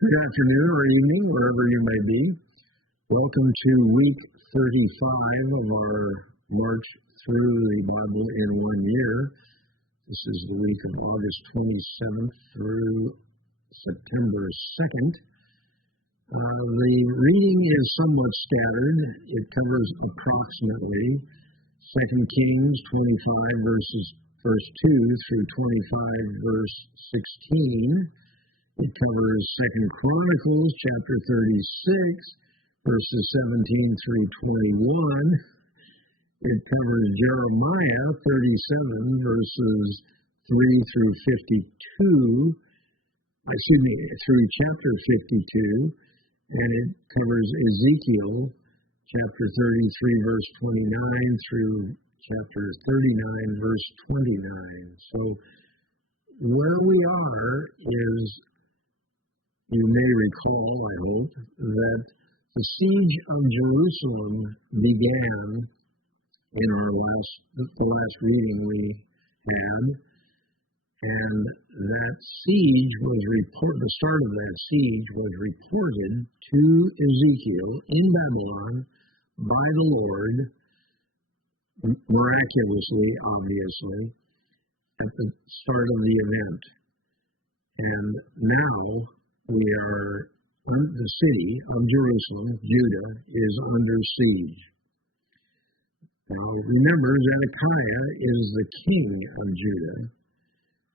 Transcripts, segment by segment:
Good afternoon or evening, wherever you may be. Welcome to week 35 of our march through the Bible in 1 year. This is the week of August 27th through September 2nd. The reading is somewhat scattered. It covers approximately 2 Kings 25 verse 2 through 25 verse 16. It covers 2 Chronicles chapter 36, verses 17 through 21. It covers Jeremiah 37, verses 3 through 52, through chapter 52, and it covers Ezekiel chapter 33, verse 29 through chapter 39, verse 29. So where we are is, you may recall, I hope, that the siege of Jerusalem began in the last reading we had, and that siege was the start of that siege was reported to Ezekiel in Babylon by the Lord, miraculously, obviously, at the start of the event. And now the city of Jerusalem, Judah, is under siege. Now remember, Zedekiah is the king of Judah,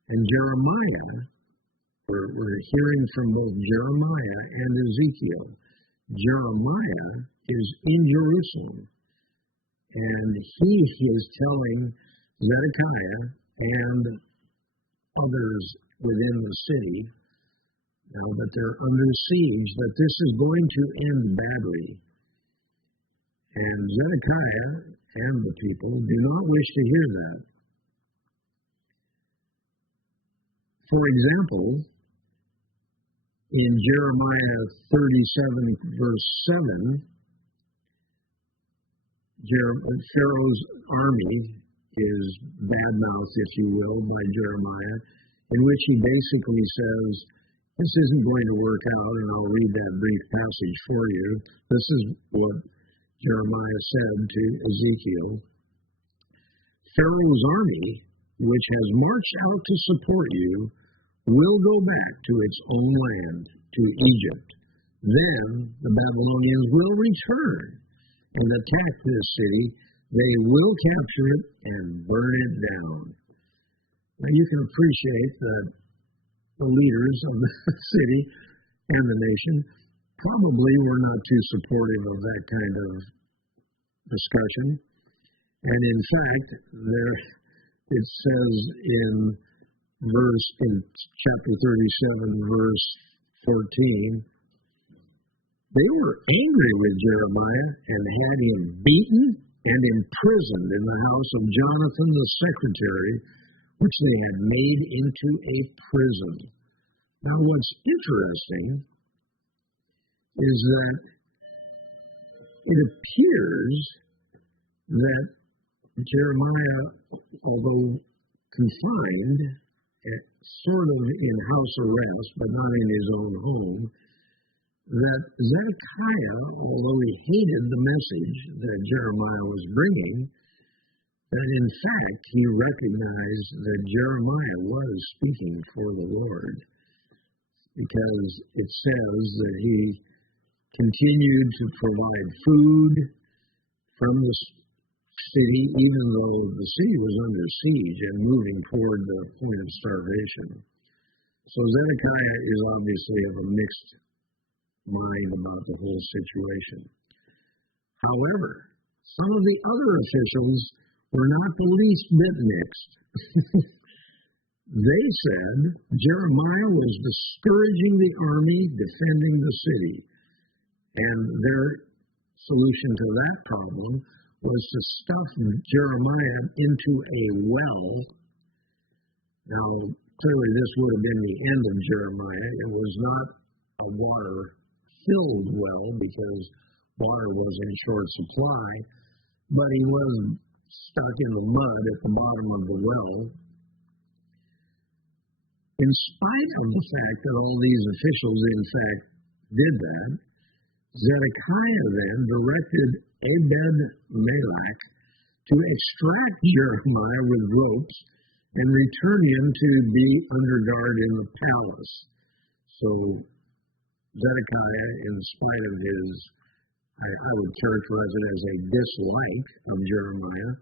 and Jeremiah, we're hearing from both Jeremiah and Ezekiel. Jeremiah is in Jerusalem, and he is telling Zedekiah and others within the city, now that they're under siege, that this is going to end badly. And Zedekiah and the people do not wish to hear that. For example, in Jeremiah 37, verse 7, Pharaoh's army is badmouthed, if you will, by Jeremiah, in which he basically says, this isn't going to work out, and I'll read that brief passage for you. This is what Jeremiah said to Ezekiel. Pharaoh's army, which has marched out to support you, will go back to its own land, to Egypt. Then the Babylonians will return and attack this city. They will capture it and burn it down. Now you can appreciate that the leaders of the city and the nation probably were not too supportive of that kind of discussion. And in fact, it says in chapter 37, verse 14, they were angry with Jeremiah and had him beaten and imprisoned in the house of Jonathan the secretary, which they had made into a prison. Now what's interesting is that it appears that Jeremiah, although confined, sort of in house arrest, but not in his own home, that Zedekiah, although he hated the message that Jeremiah was bringing, that in fact he recognized that Jeremiah was speaking for the Lord, because it says that he continued to provide food from the city, even though the city was under siege and moving toward the point of starvation. So Zedekiah is obviously of a mixed mind about the whole situation. However, some of the other officials were not the least bit mixed. They said Jeremiah was discouraging the army defending the city, and their solution to that problem was to stuff Jeremiah into a well. Now, clearly this would have been the end of Jeremiah. It was not a water-filled well, because water was in short supply, but he was stuck in the mud at the bottom of the well. In spite of the fact that all these officials, in fact, did that, Zedekiah then directed Ebed-Melech to extract Jeremiah with ropes and return him to be under guard in the palace. So Zedekiah, in spite of his, I would characterize it as a dislike of Jeremiah,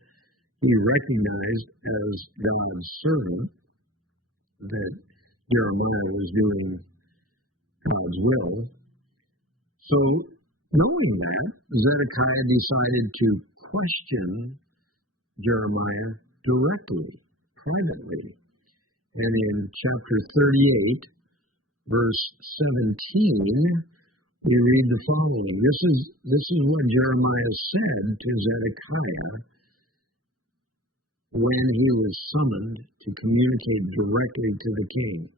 he recognized as God's servant that Jeremiah was doing God's will. So, knowing that, Zedekiah decided to question Jeremiah directly, privately. And in chapter 38, verse 17, we read the following. This is what Jeremiah said to Zedekiah when he was summoned to communicate directly to the king.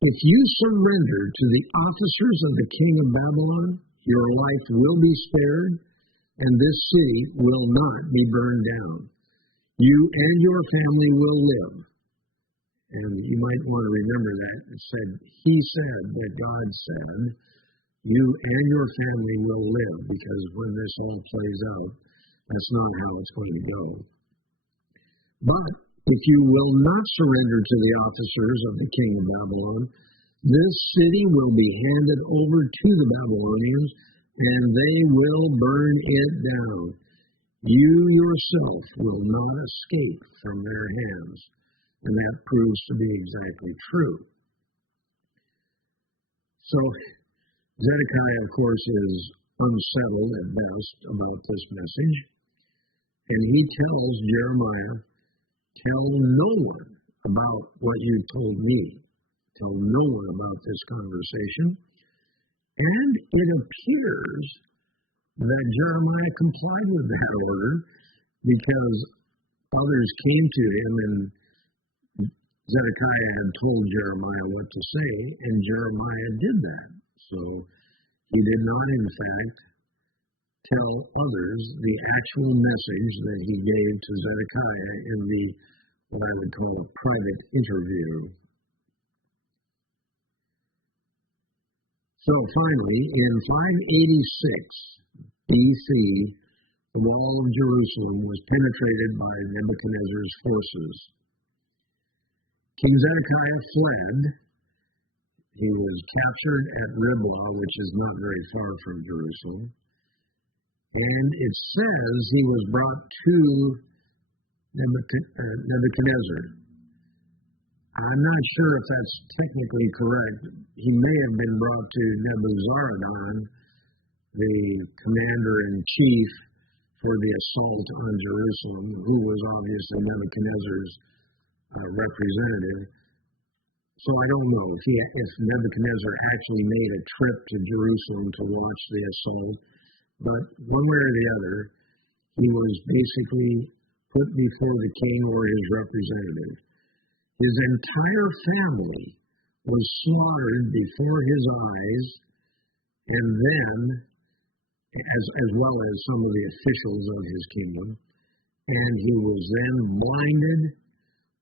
If you surrender to the officers of the king of Babylon, your life will be spared, and this city will not be burned down. You and your family will live. And you might want to remember that. It said, he said that God said, you and your family will live, because when this all plays out, that's not how it's going to go. But if you will not surrender to the officers of the king of Babylon, this city will be handed over to the Babylonians, and they will burn it down. You yourself will not escape from their hands. And that proves to be exactly true. So, Zedekiah, of course, is unsettled at best about this message. And he tells Jeremiah, tell no one about what you told me. Tell no one about this conversation. And it appears that Jeremiah complied with that order, because others came to him and Zedekiah had told Jeremiah what to say, and Jeremiah did that. So he did not, in fact, tell others the actual message that he gave to Zedekiah in the, what I would call a private interview. So finally, in 586 BC, the wall of Jerusalem was penetrated by Nebuchadnezzar's forces. King Zedekiah fled. He was captured at Riblah, which is not very far from Jerusalem. And it says he was brought to Nebuchadnezzar. I'm not sure if that's technically correct. He may have been brought to Nebuzaradan, the commander-in-chief for the assault on Jerusalem, who was obviously Nebuchadnezzar's representative. So I don't know if Nebuchadnezzar actually made a trip to Jerusalem to watch the assault, but one way or the other, he was basically put before the king or his representative. His entire family was slaughtered before his eyes, and then, as well as some of the officials of his kingdom, and he was then blinded,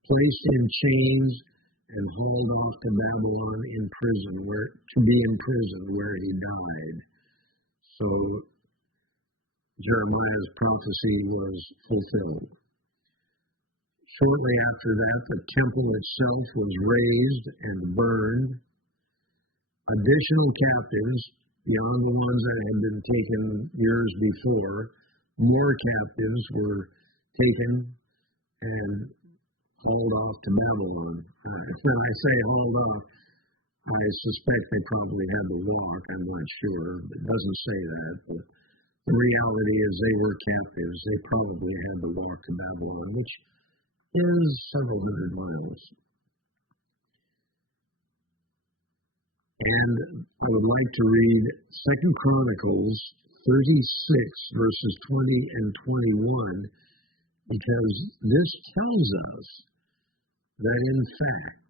placed in chains, and hauled off to Babylon in prison, to be in prison where he died. So Jeremiah's prophecy was fulfilled. Shortly after that, the temple itself was razed and burned. Additional captives, beyond the ones that had been taken years before, more captives were taken and hauled off to Babylon. When I say hauled off, I suspect they probably had to walk. I'm not sure. It doesn't say that. But the reality is they were captives. They probably had to walk to Babylon, which is several hundred miles. And I would like to read 2 Chronicles 36, verses 20 and 21, because this tells us that, in fact,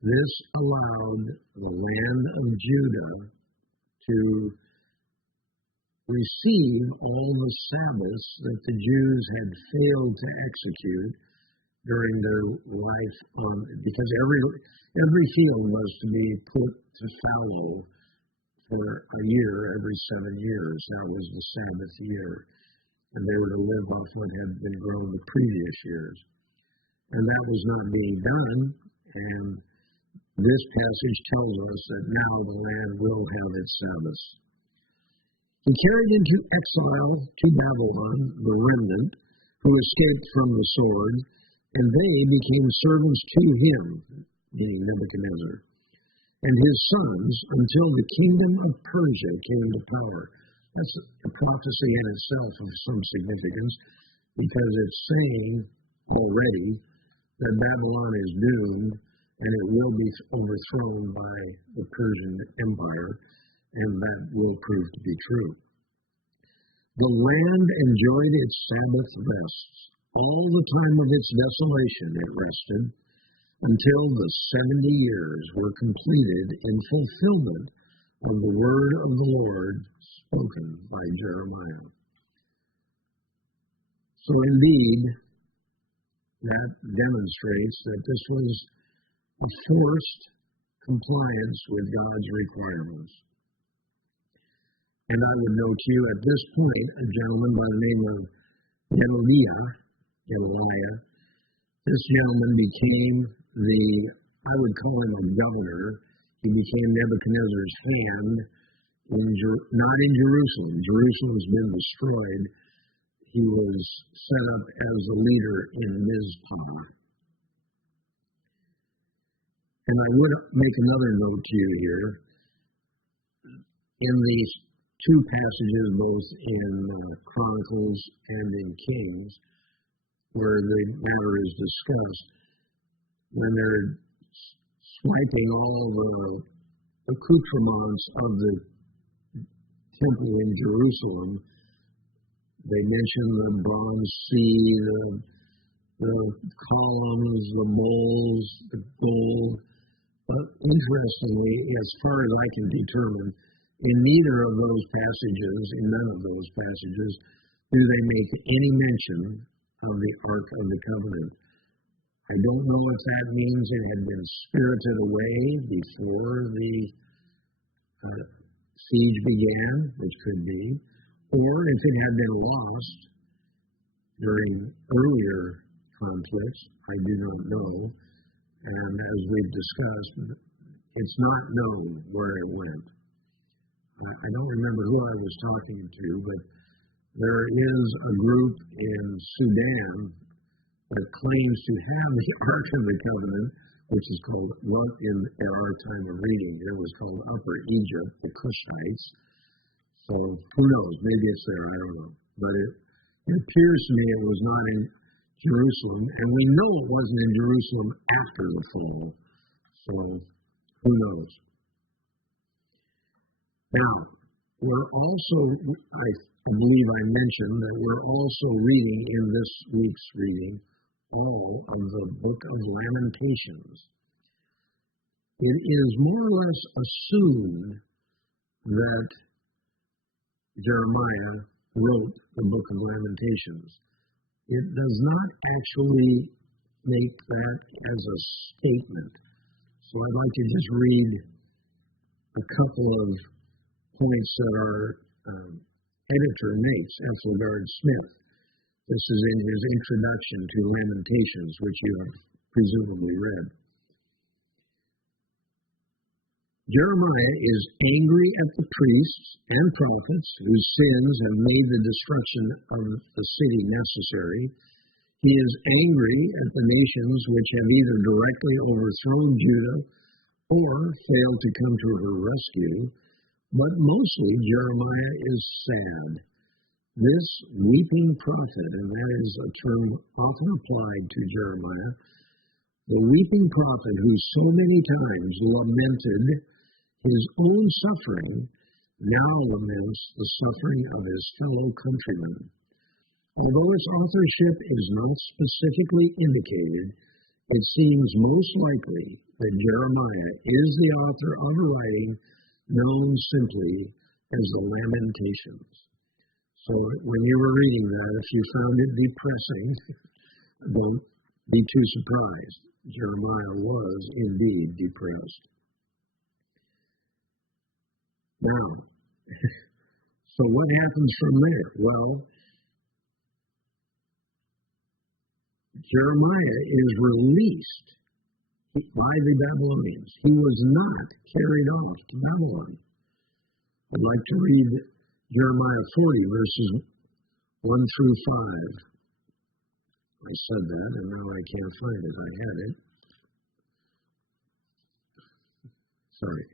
this allowed the land of Judah to receive all the Sabbaths that the Jews had failed to execute, during their life, because every field was to be put to fallow for a year every 7 years. That was the Sabbath year, and they were to live off what had been grown the previous years. And that was not being done, and this passage tells us that now the land will have its Sabbaths. He carried into exile to Babylon the remnant who escaped from the sword, and they became servants to him, meaning Nebuchadnezzar, and his sons until the kingdom of Persia came to power. That's a prophecy in itself of some significance, because it's saying already that Babylon is doomed and it will be overthrown by the Persian Empire, and that will prove to be true. The land enjoyed its Sabbath rests. All the time of its desolation it rested, until the 70 years were completed in fulfillment of the word of the Lord spoken by Jeremiah. So indeed, that demonstrates that this was a forced compliance with God's requirements. And I would note to you at this point, a gentleman by the name of Gedaliah, this gentleman became I would call him a governor. He became Nebuchadnezzar's hand, not in Jerusalem. Jerusalem's been destroyed. He was set up as the leader in Mizpah. And I would make another note to you here. In these two passages, both in Chronicles and in Kings, where the matter is discussed, when they're swiping all the accoutrements of the temple in Jerusalem, they mention the bronze sea, the columns, the bowls, the gold. But interestingly, as far as I can determine, in neither of those passages, in none of those passages, do they make any mention of the Ark of the Covenant. I don't know if that means it had been spirited away before the siege began, which could be, or if it had been lost during earlier conflicts. I do not know. And as we've discussed, it's not known where it went. I don't remember who I was talking to, but there is a group in Sudan that claims to have the Ark of the Covenant, which is called, in our time of reading, it was called Upper Egypt, the Cushites. So who knows? Maybe it's there, I don't know. But it appears to me it was not in Jerusalem, and we know it wasn't in Jerusalem after the fall. So who knows? Now, we're also, I believe I mentioned that we're also reading in this week's reading all of the book of Lamentations. It is more or less assumed that Jeremiah wrote the book of Lamentations. It does not actually make that as a statement. So I'd like to just read a couple of points that our editor makes, Ethelbert Smith. This is in his introduction to Lamentations, which you have presumably read. Jeremiah is angry at the priests and prophets whose sins have made the destruction of the city necessary. He is angry at the nations which have either directly overthrown Judah or failed to come to her rescue. But mostly Jeremiah is sad. This weeping prophet, and that is a term often applied to Jeremiah, the weeping prophet who so many times lamented his own suffering, now laments the suffering of his fellow countrymen. Although its authorship is not specifically indicated, it seems most likely that Jeremiah is the author of a writing known simply as the Lamentations. So when you were reading that, if you found it depressing, don't be too surprised. Jeremiah was indeed depressed. Now, so what happens from there? Well, Jeremiah is released by the Babylonians. He was not carried off to Babylon. I'd like to read Jeremiah 40, verses 1 through 5. I said that, and now I can't find it. I had it. Sorry.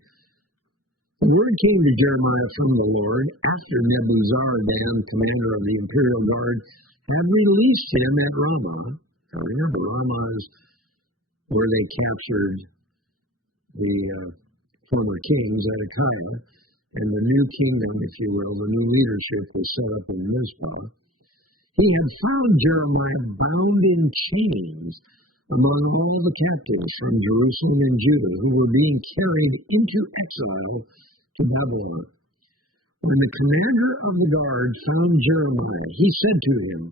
The word came to Jeremiah from the Lord after Nebuzaradan, commander of the imperial guard, had released him at Ramah. Now remember, Ramah is where they captured the former king, Zedekiah, and the new kingdom, if you will, the new leadership was set up in Mizpah. He had found Jeremiah bound in chains among all the captives from Jerusalem and Judah who were being carried into exile to Babylon. When the commander of the guard found Jeremiah, he said to him,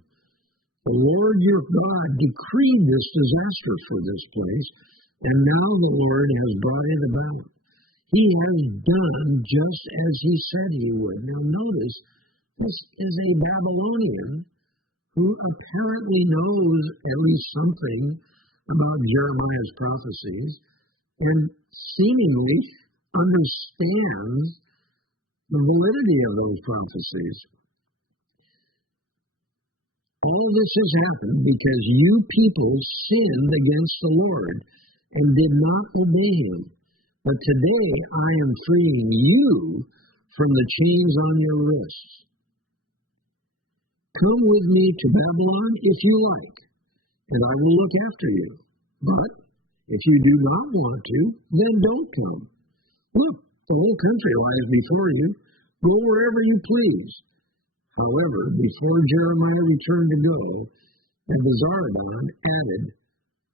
"The Lord your God decreed this disaster for this place, and now the Lord has brought it about. He has done just as he said he would." Now notice, this is a Babylonian who apparently knows at least something about Jeremiah's prophecies and seemingly understands the validity of those prophecies. All this has happened because you people sinned against the Lord and did not obey him. But today I am freeing you from the chains on your wrists. Come with me to Babylon if you like, and I will look after you. But if you do not want to, then don't come. Look, the whole country lies before you. Go wherever you please. However, before Jeremiah returned to go, Nebuzaradan added,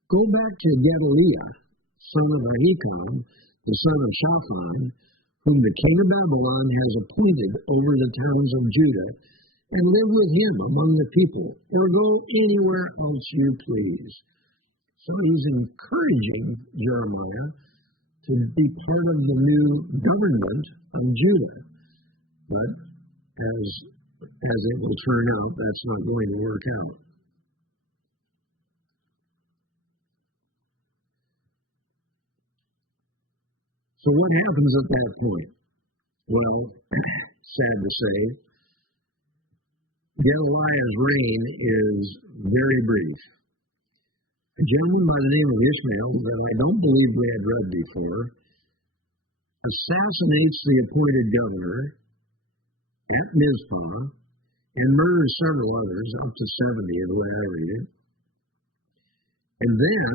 "Go back to Gedaliah, son of Ahikam, the son of Shaphan, whom the king of Babylon has appointed over the towns of Judah, and live with him among the people, or go anywhere else you please." So he's encouraging Jeremiah to be part of the new government of Judah. But as it will turn out, that's not going to work out. So what happens at that point? Well, sad to say, Gedaliah's reign is very brief. A gentleman by the name of Ishmael, that I don't believe we had read before, assassinates the appointed governor at Mizpah and murders several others, up to 70 of the way I read it. And then,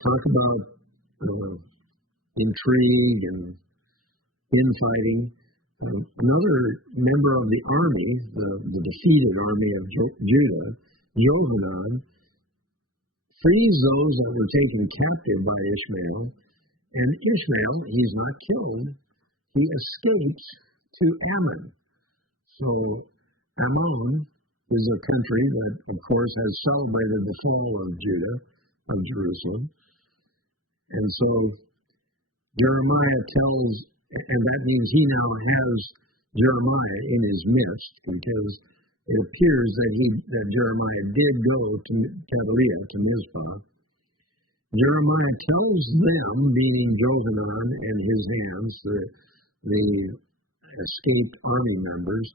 talk about intrigue and infighting. Another member of the army, the defeated army of Judah, Johanan, frees those that were taken captive by Ishmael, and Ishmael, he's not killed, he escapes to Ammon. So Ammon is a country that, of course, has celebrated the fall of Judah, of Jerusalem. And so Jeremiah tells, and that means he now has Jeremiah in his midst, because it appears that Jeremiah did go to Gedaliah, to Mizpah. Jeremiah tells them, meaning Johanan and his hands, the escaped army members,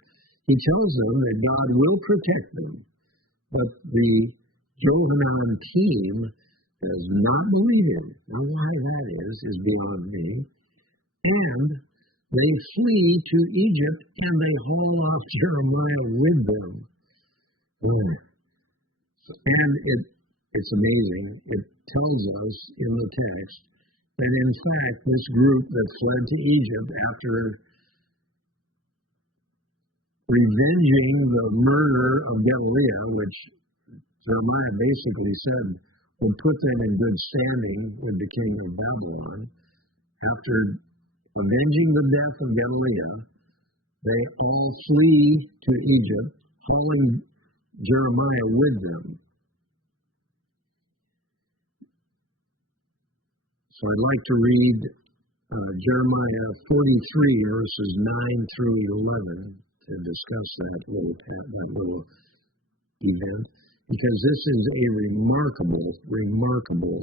he tells them that God will protect them. But the Johanan team does not believe him. Now why that is beyond me. And they flee to Egypt and they haul off Jeremiah with them. And it's amazing. It tells us in the text that in fact this group that fled to Egypt after revenging the murder of Gedaliah, which Jeremiah basically said would put them in good standing with the king of Babylon, after avenging the death of Gedaliah, they all flee to Egypt, hauling Jeremiah with them. So I'd like to read Jeremiah 43, verses 9 through 11, to discuss that little event, because this is a remarkable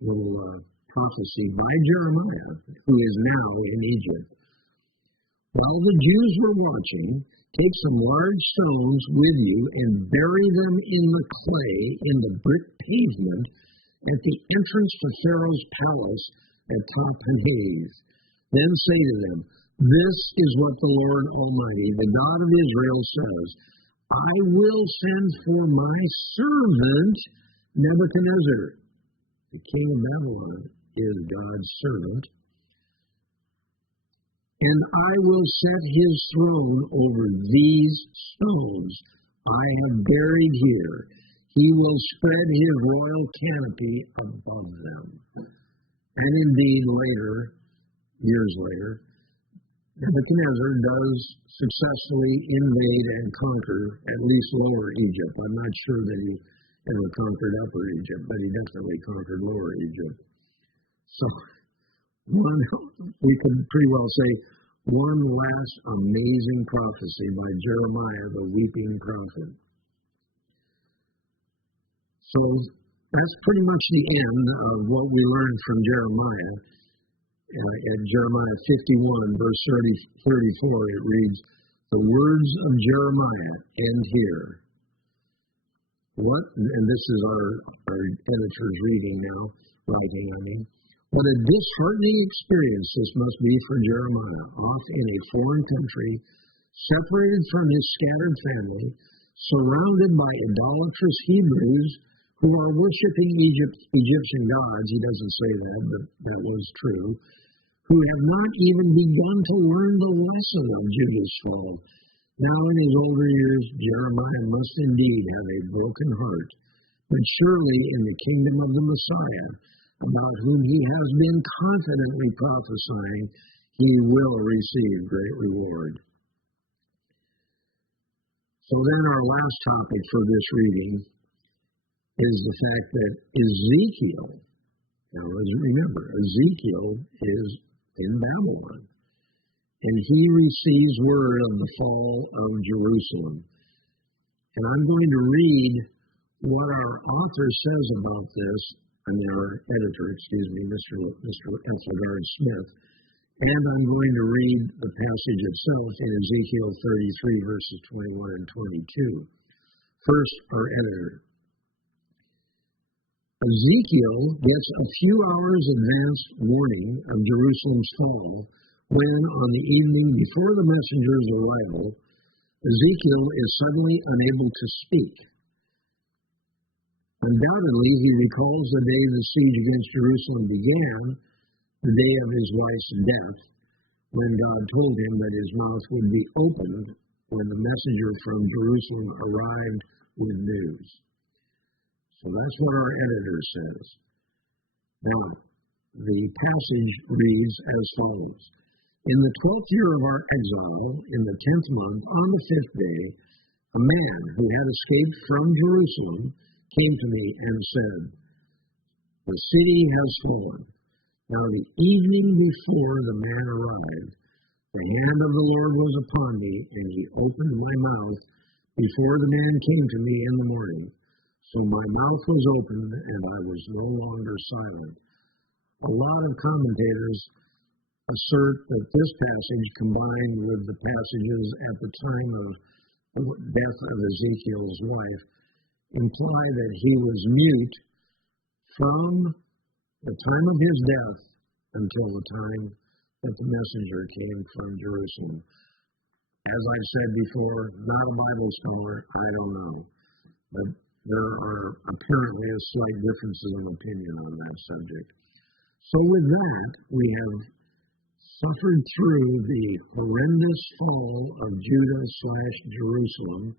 little prophecy by Jeremiah, who is now in Egypt. While the Jews were watching, take some large stones with you and bury them in the clay in the brick pavement at the entrance to Pharaoh's palace at Tahpanhes. Then say to them, this is what the Lord Almighty, the God of Israel, says, I will send for my servant Nebuchadnezzar. The king of Babylon is God's servant. And I will set his throne over these stones I have buried here. He will spread his royal canopy above them. And indeed, years later, Nebuchadnezzar does successfully invade and conquer at least Lower Egypt. I'm not sure that he ever conquered Upper Egypt, but he definitely conquered Lower Egypt. So, we could pretty well say one last amazing prophecy by Jeremiah, the weeping prophet. So that's pretty much the end of what we learned from Jeremiah. In Jeremiah 51, verse 34, it reads, the words of Jeremiah end here. And this is our editor's writing, what a disheartening experience this must be for Jeremiah, off in a foreign country, separated from his scattered family, surrounded by idolatrous Hebrews who are worshiping Egyptian gods. He doesn't say that, but that was true, who have not even begun to learn the lesson of Judah's fall. Now in his older years, Jeremiah must indeed have a broken heart, but surely in the kingdom of the Messiah, about whom he has been confidently prophesying, he will receive great reward. So then our last topic for this reading is the fact that Ezekiel, now remember, Ezekiel is in Babylon, and he receives word of the fall of Jerusalem. And I'm going to read what our author says about this, our editor, Mr. Ethelgard Smith, and I'm going to read the passage itself in Ezekiel 33, verses 21 and 22. First, our editor. Ezekiel gets a few hours advance warning of Jerusalem's fall when, on the evening before the messenger's arrival, Ezekiel is suddenly unable to speak. Undoubtedly, he recalls the day the siege against Jerusalem began, the day of his wife's death, when God told him that his mouth would be opened when the messenger from Jerusalem arrived with news. So that's what our editor says. Now, the passage reads as follows. In the 12th year of our exile, in the 10th month, on the 5th day, a man who had escaped from Jerusalem came to me and said, the city has fallen. Now the evening before the man arrived, the hand of the Lord was upon me, and he opened my mouth before the man came to me in the morning. So my mouth was opened, and I was no longer silent. A lot of commentators assert that this passage, combined with the passages at the time of the death of Ezekiel's wife, imply that he was mute from the time of his death until the time that the messenger came from Jerusalem. As I've said before, not a Bible scholar, I don't know. But there are apparently slight differences of opinion on that subject. So with that, we have suffered through the horrendous fall of Judah/Jerusalem,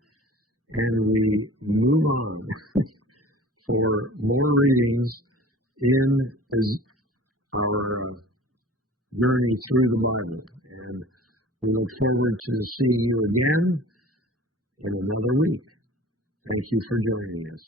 and we move on for more readings in our journey through the Bible. And we look forward to seeing you again in another week. Thank you for joining us.